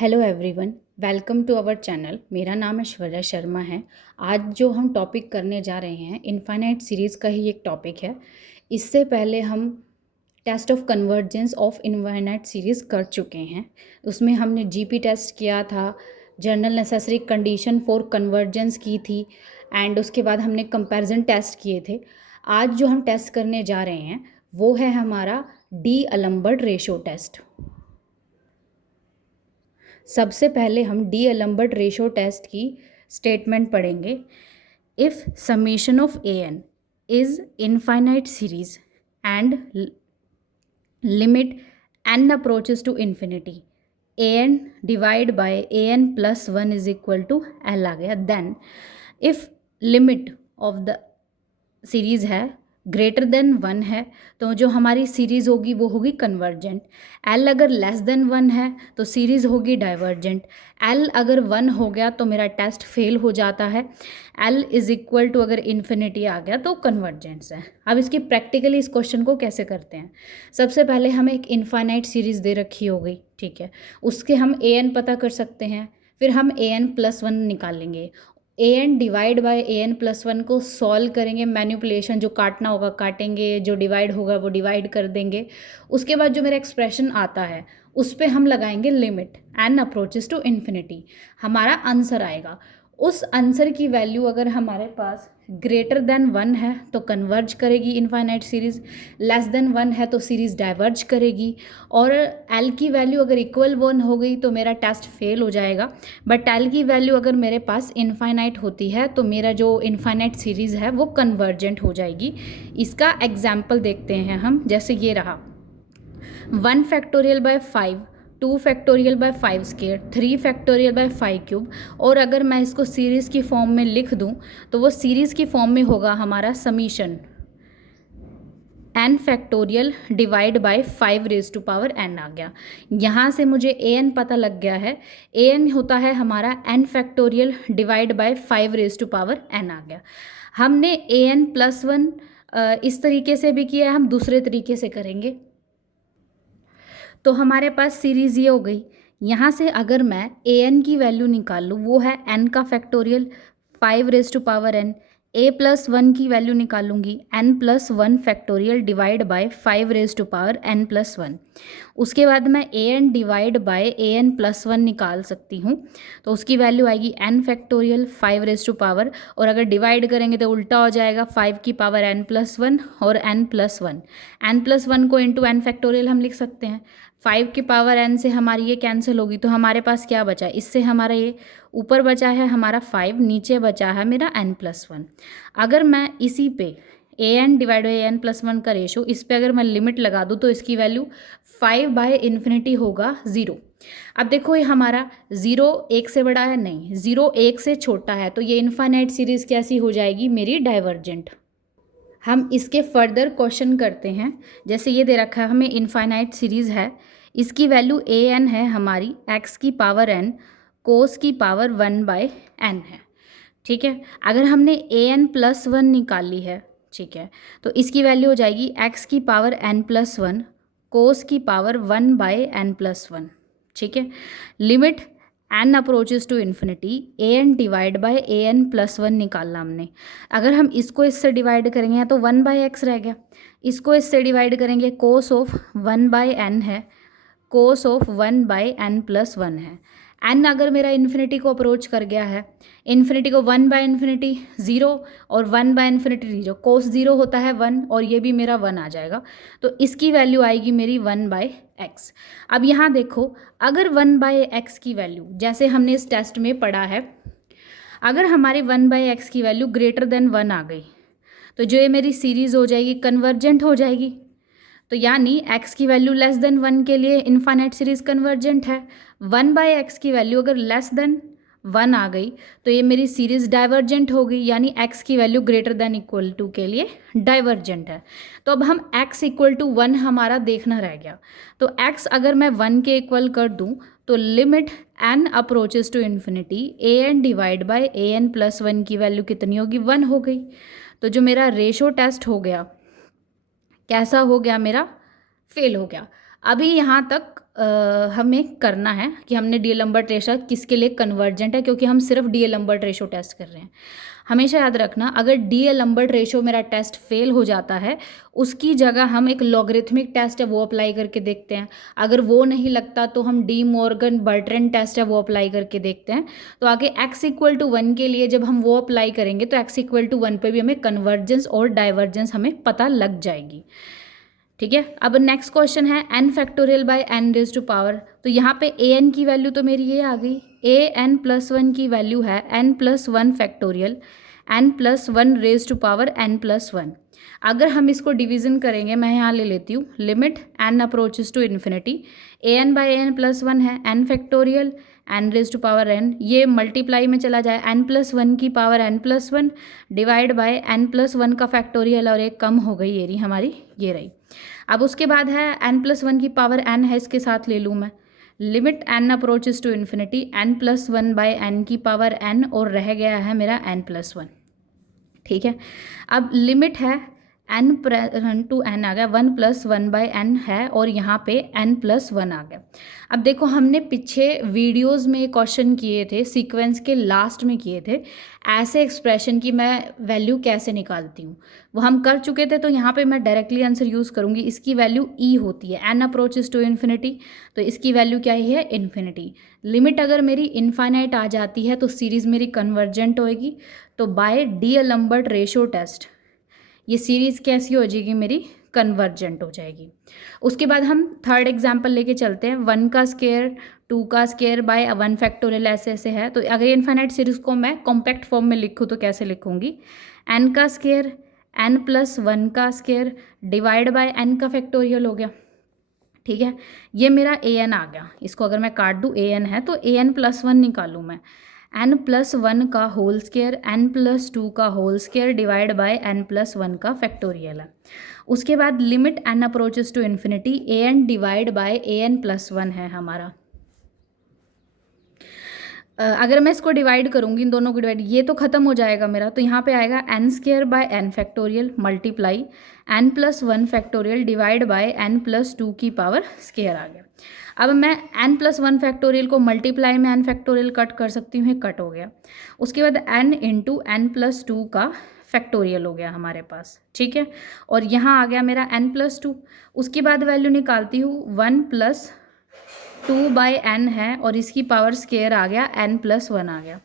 Hello everyone, welcome to our channel. मेरा नाम ऐश्वर्या शर्मा है। आज जो हम टॉपिक करने जा रहे हैं इनफाइनाइट सीरीज़ का ही एक टॉपिक है। इससे पहले हम test of convergence of infinite series कर चुके हैं। उसमें हमने जीपी टेस्ट किया था, general necessary condition for convergence की थी एंड उसके बाद हमने कंपैरिजन टेस्ट किए थे। आज जो हम टेस्ट करने जा रहे हैं वो है हमारा डी अलम्बर्ट रेशो टेस्ट। सबसे पहले हम डी अलम्बर्ट रेशो टेस्ट की स्टेटमेंट पढ़ेंगे। If summation of a n is infinite series and limit n approaches to infinity, a n divide by a n plus one is equal to l आ गया। Then if limit of the series है greater than one है तो जो हमारी सीरीज़ होगी वो होगी कन्वर्जेंट। एल अगर लेस देन वन है तो सीरीज़ होगी डाइवर्जेंट। एल अगर वन हो गया तो मेरा टेस्ट फेल हो जाता है। एल इज़ इक्वल टू अगर इन्फिनिटी आ गया तो कन्वर्जेंस है। अब इसकी प्रैक्टिकली इस क्वेश्चन को कैसे करते हैं। सबसे पहले हमें एक इनफाइनाइट सीरीज़ दे रखी हो गई, ठीक है, उसके हम ए एन पता कर सकते हैं। फिर हम ए एन प्लस वन निकालेंगे। A n divide by a n plus one को सॉल्व करेंगे, मैनिपुलेशन जो काटना होगा काटेंगे, जो डिवाइड होगा वो डिवाइड कर देंगे। उसके बाद जो मेरा एक्सप्रेशन आता है उस पर हम लगाएंगे limit n approaches to infinity, हमारा आंसर आएगा। उस आंसर की वैल्यू अगर हमारे पास ग्रेटर देन वन है तो कन्वर्ज करेगी infinite series, less than one है तो सीरीज़ डाइवर्ज करेगी, और एल की वैल्यू अगर इक्वल वन हो गई तो मेरा टेस्ट फेल हो जाएगा। बट एल की वैल्यू अगर मेरे पास इनफाइनाइट होती है तो मेरा जो इनफाइनाइट सीरीज़ है वो कन्वर्जेंट हो जाएगी। इसका एग्जाम्पल देखते हैं हम, जैसे ये रहा 1 factorial by 5, 2 factorial by 5 square, 3 factorial by 5 cube. और अगर मैं इसको सीरीज़ की फॉर्म में लिख दूं तो वो सीरीज़ की फॉर्म में होगा हमारा summation n factorial divide by 5 raise to power n आ गया। यहाँ से मुझे ए एन पता लग गया है। ए एन होता है हमारा n factorial divide by 5 raise to power n आ गया। हमने ए एन प्लस वन इस तरीके से भी किया है, हम दूसरे तरीके से करेंगे। तो हमारे पास सीरीज़ ये हो गई। यहाँ से अगर मैं ए एन की वैल्यू निकाल लूँ वो है n का factorial 5 raise to power n। A plus one की वैल्यू निकालूंगी n plus one factorial divide by 5 raise to power n plus one. उसके बाद मैं a n divide by a n plus one निकाल सकती हूँ, तो उसकी वैल्यू आएगी n factorial 5 raise to power, और अगर डिवाइड करेंगे तो उल्टा हो जाएगा 5 की पावर n प्लस वन और n plus one. n plus one को इंटू n फैक्टोरियल हम लिख सकते हैं। 5 की पावर n से हमारी ये कैंसिल होगी तो हमारे पास क्या बचा, इससे हमारा ये ऊपर बचा है हमारा 5, नीचे बचा है मेरा n प्लस वन। अगर मैं इसी पे a n divide by n plus one का रेशो, इस पे अगर मैं लिमिट लगा दूँ तो इसकी वैल्यू 5 बाय इन्फिनिटी होगा 0। अब देखो ये हमारा 0 1 से बड़ा है, नहीं 0 1 से छोटा है, तो ये इनफाइनाइट सीरीज़ कैसी हो जाएगी मेरी, डाइवर्जेंट। हम इसके फर्दर क्वेश्चन करते हैं। जैसे ये दे रखा है हमें इनफाइनाइट सीरीज़ है, इसकी वैल्यू ए एन है हमारी एक्स की पावर एन कोस की पावर 1 बाय एन है, ठीक है। अगर हमने ए एन प्लस वन निकाली है, ठीक है, तो इसकी वैल्यू हो जाएगी एक्स की power n plus one cos की power 1 by n plus one, ठीक है। Limit n approaches to infinity, a n divide by a n plus one निकालना हमने। अगर हम इसको इससे डिवाइड करेंगे तो 1 बाय एक्स रह गया, इसको इससे डिवाइड करेंगे कोस ऑफ 1 बाय एन है, cos of 1 by n plus one है। एन अगर मेरा इन्फिनिटी को अप्रोच कर गया है, इन्फिनिटी को 1 बाय इन्फिनिटी 0 और 1 बाय इन्फिनिटी 0, कोस 0 होता है 1 और ये भी मेरा 1 आ जाएगा, तो इसकी वैल्यू आएगी मेरी 1 बाय एक्स। अब यहाँ देखो, अगर 1 बाय एक्स की वैल्यू जैसे हमने इस टेस्ट में पढ़ा है, अगर हमारी 1 बाय एक्स की वैल्यू ग्रेटर देन 1 आ गई तो जो ये मेरी सीरीज़ हो जाएगी कन्वर्जेंट हो जाएगी। तो यानी x की वैल्यू लेस देन 1 के लिए इनफाइनाइट सीरीज़ कन्वर्जेंट है। 1 बाय एक्स की वैल्यू अगर लेस देन 1 आ गई तो ये मेरी सीरीज़ डाइवर्जेंट हो गई, यानी x की value greater than equal to के लिए डाइवर्जेंट है। तो अब हम x इक्वल टू 1 हमारा देखना रह गया। तो x अगर मैं 1 के इक्वल कर दूँ तो limit n approaches to infinity a n divide by a n plus one की वैल्यू कितनी होगी, 1 हो गई। तो जो मेरा रेशो टेस्ट हो गया कैसा हो गया मेरा, फेल हो गया। अभी यहाँ तक हमें करना है कि हमने डीएलम्बर्ट रेशो किसके लिए कन्वर्जेंट है, क्योंकि हम सिर्फ डीएलम्बर्ट रेशो टेस्ट कर रहे हैं। हमेशा याद रखना, अगर डीएलम्बर्ट रेशो मेरा टेस्ट फेल हो जाता है, उसकी जगह हम एक लॉगरिथमिक टेस्ट है वो अप्लाई करके देखते हैं। अगर वो नहीं लगता तो हम डी मॉर्गन बर्ट्रेंड टेस्ट है वो अप्लाई करके देखते हैं। तो आगे x=1 के लिए जब हम वो अप्लाई करेंगे तो x=1 पे भी हमें कन्वर्जेंस और डाइवर्जेंस हमें पता लग जाएगी। ठीक है, अब नेक्स्ट क्वेश्चन है n factorial by n raise to power. तो यहाँ पे an की वैल्यू तो मेरी ये आ गई, an+1 की वैल्यू है n+1 factorial n+1 raise to power n+1। अगर हम इसको डिवीज़न करेंगे, मैं यहाँ ले लेती हूँ limit n approaches to infinity, an/n+1 है n factorial n raise to power n, ये मल्टीप्लाई में चला जाए n+1 की power n+1 divide by n+1 का फैक्टोरियल, और एक कम हो गई ये रही हमारी, ये रही। अब उसके बाद है n+1 की पावर n है, इसके साथ ले लूँ मैं limit n approaches to infinity n+1/n की पावर n, और रह गया है मेरा n+1। ठीक है, अब लिमिट है n टू n आ गया, 1+1/n है, और यहाँ पे n+1 आ गया। अब देखो, हमने पीछे वीडियोस में क्वेश्चन किए थे, सीक्वेंस के लास्ट में किए थे, ऐसे एक्सप्रेशन की मैं वैल्यू कैसे निकालती हूँ वो हम कर चुके थे। तो यहाँ पे मैं डायरेक्टली आंसर यूज़ करूँगी। इसकी वैल्यू e होती है, n अप्रोचेस टू इन्फिनिटी, तो इसकी वैल्यू क्या ही है, इन्फिनिटी। लिमिट अगर मेरी इनफाइनाइट आ जाती है तो सीरीज़ मेरी कन्वर्जेंट होएगी। तो बाय डीएलम्बर्ट रेशो टेस्ट ये सीरीज़ कैसी हो जाएगी, मेरी कन्वर्जेंट हो जाएगी। उसके बाद हम थर्ड एग्जाम्पल लेके चलते हैं, 1 का स्केयर 2 का स्केयर बाय 1 फैक्टोरियल, ऐसे ऐसे है। तो अगर इनफाइनाइट सीरीज़ को मैं कॉम्पैक्ट फॉर्म में लिखूँ तो कैसे लिखूँगी, n का स्केयर n+1 का स्केयर डिवाइड बाय n का फैक्टोरियल हो गया। ठीक है, ये मेरा an आ गया। इसको अगर मैं काट दूँ, an है तो an+1 निकालूँ मैं, n+1 का होल स्केयर n+2 का whole square divide by n+1 का फैक्टोरियल है। उसके बाद limit n approaches to infinity an divide by an+1 है हमारा। अगर मैं इसको डिवाइड करूँगी, इन दोनों को डिवाइड, ये तो ख़त्म हो जाएगा मेरा, तो यहाँ पे आएगा n² factorial multiply n+1 factorial divide bye n+2 की पावर स्केयर आ गया। अब मैं n+1 फैक्टोरियल को मल्टीप्लाई में n फैक्टोरियल कट कर सकती हूँ, कट हो गया। उसके बाद n इंटू n+2 का फैक्टोरियल हो गया हमारे पास। ठीक है, और यहाँ आ गया मेरा n+2। उसके बाद वैल्यू निकालती हूँ, 1+2/n है, और इसकी पावर स्केयर आ गया n+1 आ गया।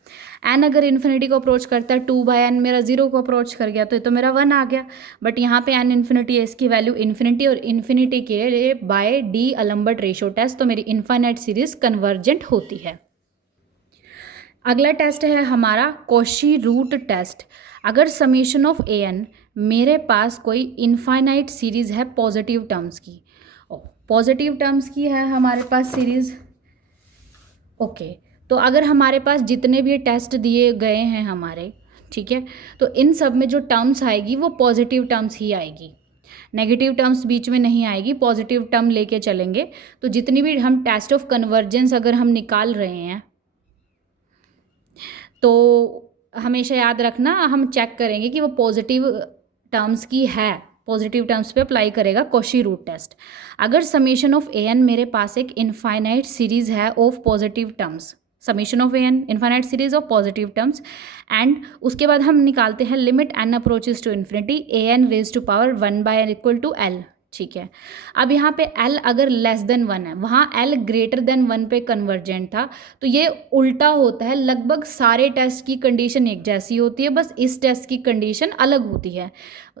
n अगर इन्फिनिटी को अप्रोच करता है, 2/n मेरा 0 को अप्रोच कर गया, तो ये तो मेरा 1 आ गया। बट यहाँ पे n इन्फिनिटी है, इसकी वैल्यू इन्फिनिटी, और इन्फिनिटी के लिए बाय डीएलम्बर्ट रेशो टेस्ट तो मेरी इनफाइनाइट सीरीज कन्वर्जेंट होती है। अगला टेस्ट है हमारा कॉशी रूट टेस्ट। अगर समीशन ऑफ an मेरे पास कोई इनफाइनाइट सीरीज़ है पॉजिटिव टर्म्स की, पॉजिटिव टर्म्स की है हमारे पास सीरीज़। ओके, तो अगर हमारे पास जितने भी टेस्ट दिए गए हैं हमारे, ठीक है, तो इन सब में जो टर्म्स आएगी वो पॉजिटिव टर्म्स ही आएगी, नेगेटिव टर्म्स बीच में नहीं आएगी, पॉजिटिव टर्म लेके चलेंगे। तो जितनी भी हम टेस्ट ऑफ कन्वर्जेंस अगर हम निकाल रहे हैं तो हमेशा याद रखना, हम चेक करेंगे कि वो पॉजिटिव टर्म्स की है, पॉजिटिव टर्म्स पे अप्लाई करेगा कॉशी रूट टेस्ट। अगर समीशन ऑफ an मेरे पास एक इनफाइनाइट सीरीज़ है of positive terms, summation of an infinite series of positive terms, and उसके बाद हम निकालते हैं limit n approaches to infinity an raise to power 1/n equal to l। ठीक है, अब यहाँ पे l अगर लेस देन 1 है, वहाँ l ग्रेटर देन 1 पे कन्वर्जेंट था, तो ये उल्टा होता है। लगभग सारे टेस्ट की कंडीशन एक जैसी होती है, बस इस टेस्ट की कंडीशन अलग होती है।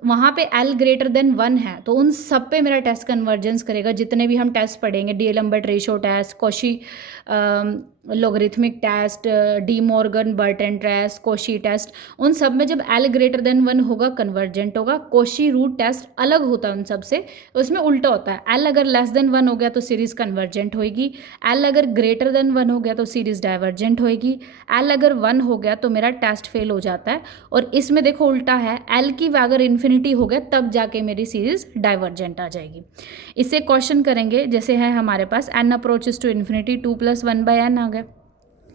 वहाँ पे l ग्रेटर देन 1 है, तो उन सब पे मेरा टेस्ट कन्वर्जेंस करेगा। जितने भी हम टेस्ट पढ़ेंगे, D'Alembert ratio test, Cauchy logarithmic test, De Morgan Bertrand test, Cauchy test, उन सब में जब l ग्रेटर देन 1 होगा कन्वर्जेंट होगा। कॉशी रूट टेस्ट अलग होता है उन सब से, तो इसमें उल्टा होता है। l अगर लेस देन 1 हो गया तो सीरीज़ कन्वर्जेंट होएगी, l अगर ग्रेटर देन 1 हो गया तो सीरीज़ डाइवर्जेंट होएगी, l अगर 1 हो गया तो मेरा टेस्ट फेल हो जाता है। और इसमें देखो उल्टा है, l की अगर इन्फिनिटी हो गया तब जाके मेरी सीरीज़ डाइवर्जेंट आ जाएगी। इससे क्वेश्चन करेंगे, जैसे है हमारे पास n approaches to infinity 2+1/n आ गया।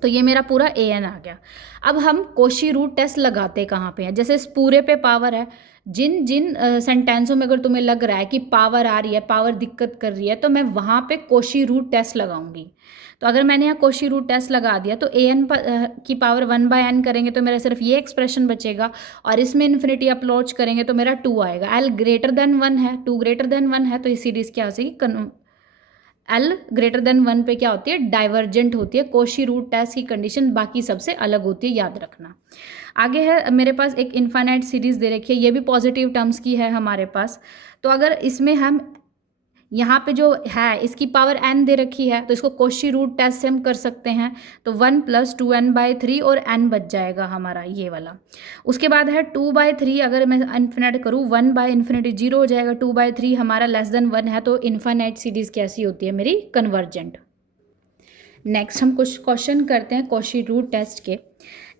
तो ये मेरा पूरा ए एन आ गया। अब हम कोशी रूट टेस्ट लगाते कहाँ पे हैं, जैसे इस पूरे पे पावर है, जिन जिन सेंटेंसों में अगर तुम्हें लग रहा है कि पावर आ रही है, पावर दिक्कत कर रही है, तो मैं वहाँ पे कोशी रूट टेस्ट लगाऊंगी। तो अगर मैंने यहाँ कोशी रूट टेस्ट लगा दिया तो ए एन की पावर 1/n करेंगे तो मेरा सिर्फ ये एक्सप्रेशन बचेगा, और इसमें इन्फिनिटी अप्रोच करेंगे तो मेरा 2 आएगा। एल ग्रेटर देन 1 है, 2 ग्रेटर देन 1 है, तो ये सीरीज़ क्या हो जाएगी, एल ग्रेटर देन 1 पे क्या होती है, डाइवर्जेंट होती है। कोशी रूट टेस्ट की कंडीशन बाकी सबसे अलग होती है, याद रखना। आगे है मेरे पास एक इनफाइनाइट सीरीज़ दे रखी है, ये भी पॉजिटिव टर्म्स की है हमारे पास। तो अगर इसमें हम यहाँ पे जो है इसकी पावर n दे रखी है, तो इसको कोशी रूट टेस्ट से हम कर सकते हैं। तो 1 + 2n/3 और n बच जाएगा हमारा ये वाला। उसके बाद है 2/3, अगर मैं इन्फिनिट करूँ 1/∞ 0 हो जाएगा, 2/3 हमारा <1 है, तो इनफाइनाइट सीरीज़ कैसी होती है मेरी, कन्वर्जेंट। नेक्स्ट हम कुछ क्वेश्चन करते हैं कोशी रूट टेस्ट के।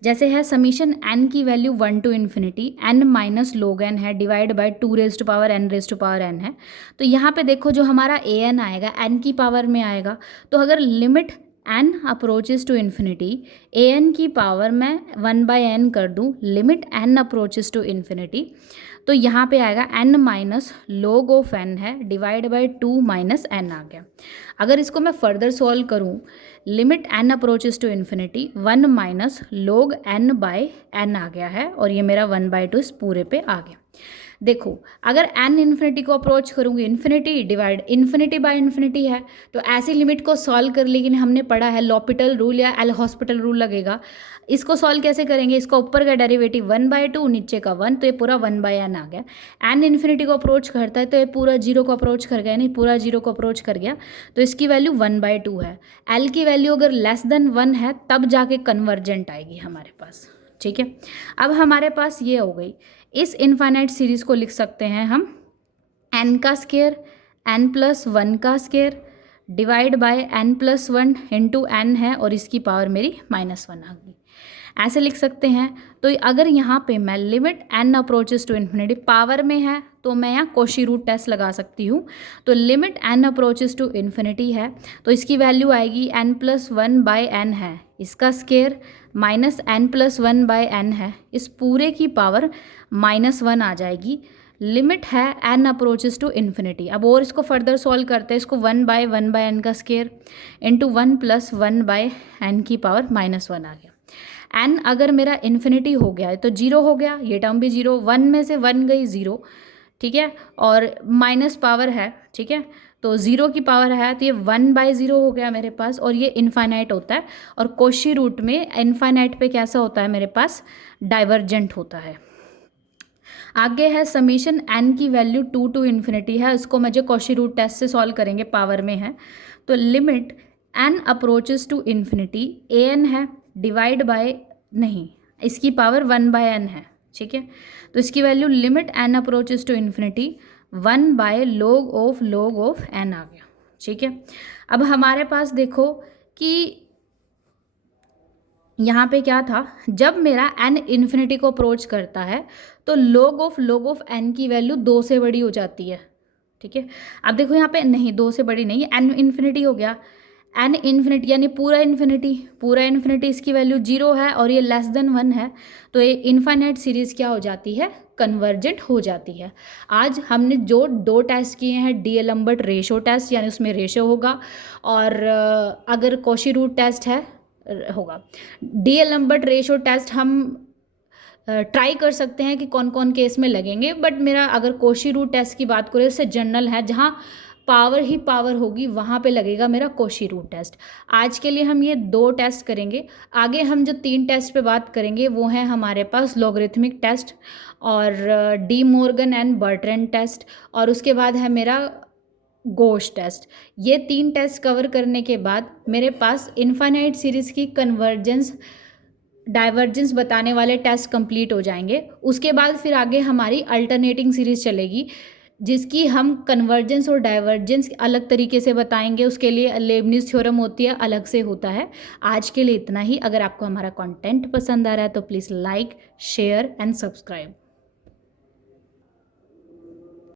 जैसे है समीशन n की value 1 to ∞, n minus log n है, डिवाइड बाय 2n है। तो यहाँ पे देखो जो हमारा a n आएगा n की पावर में आएगा, तो अगर limit n approaches to infinity, a n की पावर मैं 1/n कर दूँ, limit n approaches to infinity, तो यहाँ पे आएगा n minus log of n है, डिवाइड बाय 2 माइनस n आ गया। अगर इसको मैं फर्दर सॉल्व करूँ, limit n approaches to infinity 1 minus log n/n आ गया है, और ये मेरा 1/2 इस पूरे पे आ गया। देखो अगर n इन्फिनिटी को अप्रोच करूँगी, infinity divide infinity by infinity है, तो ऐसी लिमिट को सॉल्व कर, लेकिन हमने पढ़ा है लॉपिटल रूल या एल हॉस्पिटल रूल लगेगा। इसको सॉल्व कैसे करेंगे, इसका ऊपर का डेरिवेटिव 1/2, नीचे का 1, तो ये पूरा 1/n आ गया। n इन्फिनिटी को अप्रोच करता है तो ये पूरा 0 को अप्रोच कर गया, नहीं पूरा 0 को अप्रोच कर गया, तो इसकी वैल्यू 1/2 है। l की वैल्यू अगर <1 है तब जाके कन्वर्जेंट आएगी हमारे पास, ठीक है। अब हमारे पास ये हो गई, इस इनफाइनाइट सीरीज़ को लिख सकते हैं हम n का स्केयर n+1 का square divide by n+1 into n है, और इसकी पावर मेरी -1 आ गई, ऐसे लिख सकते हैं। तो अगर यहाँ पे मैं limit n approaches to infinity power में है, तो मैं यहाँ कोशी रूट टेस्ट लगा सकती हूँ। तो limit n approaches to infinity है, तो इसकी वैल्यू आएगी n+1/n है, इसका स्केयर माइनस n+1/n है, इस पूरे की पावर -1 आ जाएगी। लिमिट है n अप्रोचेस टू इन्फिनिटी। अब और इसको फर्दर सॉल्व करते हैं, इसको 1/1/n का स्केयर इंटू 1 + 1/n की पावर -1 आ गया। n अगर मेरा इन्फिनिटी हो गया है तो 0 हो गया, ये टर्म भी 0, 1 में से 1 गई 0, ठीक है, और माइनस पावर है, ठीक है, तो 0 की पावर है, तो ये 1/0 हो गया मेरे पास, और ये इनफाइनाइट होता है। और कोशी रूट में इनफाइनाइट पे कैसा होता है मेरे पास, डाइवर्जेंट होता है। आगे है समीशन n की वैल्यू 2 to ∞ है, इसको मुझे कोशी रूट टेस्ट से सॉल्व करेंगे, पावर में है। तो limit n approaches to infinity an है, डिवाइड बाय नहीं, इसकी पावर 1/n है, ठीक है, तो इसकी value limit n approaches to infinity 1/log of n आ गया, ठीक है। अब हमारे पास देखो कि यहाँ पे क्या था, जब मेरा n इन्फिनिटी को अप्रोच करता है तो log ऑफ n की वैल्यू 2 से बड़ी हो जाती है, ठीक है। अब देखो यहाँ पे नहीं, 2 से बड़ी नहीं, n इन्फिनिटी हो गया, n इन्फिनिटी यानी पूरा इन्फिनिटी इसकी वैल्यू 0 है, और ये <1 है, तो ये इनफाइनाइट सीरीज़ क्या हो जाती है, कन्वर्जेंट हो जाती है। आज हमने जो 2 टेस्ट किए हैं, डी-एलम्बर्ट रेशो टेस्ट यानी उसमें रेशो होगा, और अगर कोशी रूट टेस्ट है होगा। डी-एलम्बर्ट रेशो टेस्ट हम ट्राई कर सकते हैं कि कौन कौन केस में लगेंगे, बट मेरा अगर कोशी रूट टेस्ट की बात करें, उससे जनरल है, जहाँ पावर ही पावर होगी वहाँ पे लगेगा मेरा कोशी रूट टेस्ट। आज के लिए हम ये 2 टेस्ट करेंगे। आगे हम जो 3 टेस्ट पे बात करेंगे वो है हमारे पास लॉगरिथमिक टेस्ट और De Morgan and Bertrand test, और उसके बाद है मेरा गोश टेस्ट। ये 3 टेस्ट कवर करने के बाद मेरे पास इनफाइनाइट सीरीज़ की कन्वर्जेंस डाइवर्जेंस बताने वाले टेस्ट कंप्लीट हो जाएंगे। उसके बाद फिर आगे हमारी अल्टरनेटिंग सीरीज़ चलेगी, जिसकी हम कन्वर्जेंस और डाइवर्जेंस अलग तरीके से बताएंगे। उसके लिए लेबनिज़ थ्योरम होती है, अलग से होता है। आज के लिए इतना ही। अगर आपको हमारा कंटेंट पसंद आ रहा है तो please like, share and subscribe.